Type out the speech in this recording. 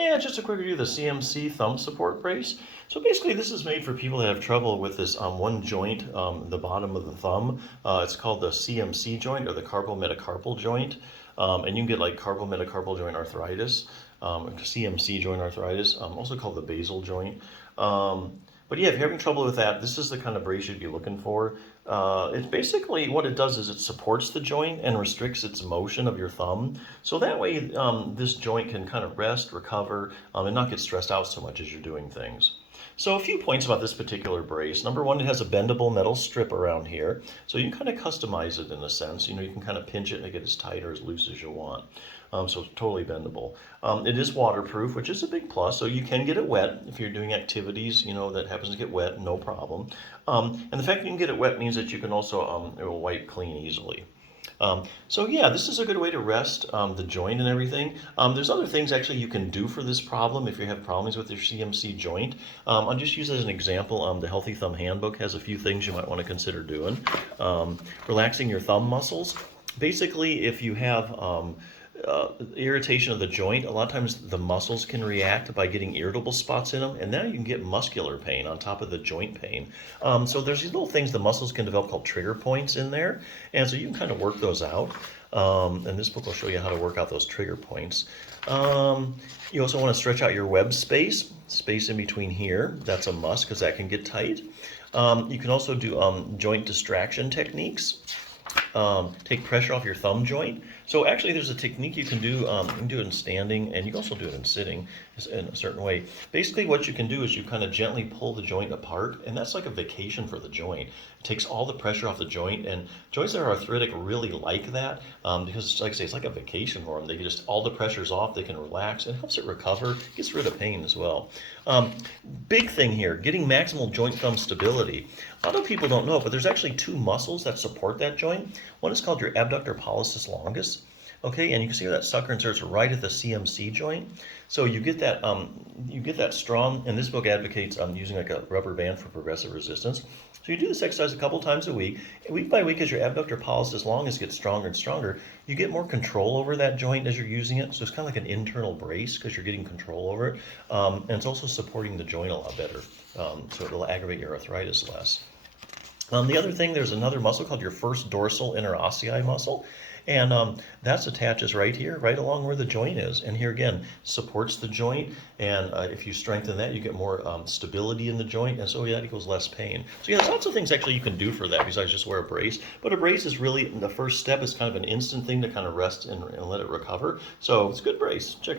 Yeah, just a quick review of the CMC thumb support brace. So basically this is made for people that have trouble with this one joint, the bottom of the thumb. It's called the CMC joint or the carpometacarpal joint. And you can get like carpometacarpal joint arthritis, CMC joint arthritis, also called the basal joint. But yeah, if you're having trouble with that, this is the kind of brace you'd be looking for. It's basically what it does is it supports the joint and restricts its motion of your thumb. So that way this joint can kind of rest, recover, and not get stressed out so much as you're doing things. So a few points about this particular brace. Number one, it has a bendable metal strip around here. So you can kind of customize it in a sense. You know, you can kind of pinch it and make it as tight or as loose as you want. So it's totally bendable. It is waterproof, which is a big plus. So you can get it wet if you're doing activities, you know, that happens to get wet, no problem. And the fact that you can get it wet means that you can also, it will wipe clean easily. So yeah, this is a good way to rest the joint and everything. There's other things actually you can do for this problem if you have problems with your CMC joint. I'll just use as an example, the Healthy Thumb Handbook has a few things you might want to consider doing. Relaxing your thumb muscles. Basically, if you have irritation of the joint, a lot of times the muscles can react by getting irritable spots in them, and now you can get muscular pain on top of the joint pain. So there's these little things the muscles can develop called trigger points in there, and so you can kind of work those out. And this book will show you how to work out those trigger points. You also want to stretch out your web space in between here. That's a must because that can get tight. You can also do joint distraction techniques. Take pressure off your thumb joint. So actually there's a technique you can do. You can do it in standing, and you can also do it in sitting in a certain way. Basically what you can do is you kind of gently pull the joint apart, and that's like a vacation for the joint. It takes all the pressure off the joint, and joints that are arthritic really like that because, like I say, it's like a vacation for them. They just, all the pressure's off, they can relax. It helps it recover, gets rid of pain as well. Big thing here, getting maximal joint thumb stability. A lot of people don't know, but there's actually two muscles that support that joint. One is called your abductor pollicis longus. Okay, and you can see that sucker inserts right at the CMC joint. So you get that strong, and this book advocates using like a rubber band for progressive resistance. So you do this exercise a couple times a week. And week by week, as your abductor pollicis longus gets stronger and stronger, you get more control over that joint as you're using it. So it's kind of like an internal brace because you're getting control over it. And it's also supporting the joint a lot better. So it'll aggravate your arthritis less. The other thing, there's another muscle called your first dorsal interossei muscle, and that attaches right here, right along where the joint is. And here again, supports the joint, and if you strengthen that, you get more stability in the joint, and so that equals less pain. So yeah, there's lots of things actually you can do for that besides just wear a brace. But a brace is really, the first step is kind of an instant thing to kind of rest and let it recover. So it's a good brace. Check it out.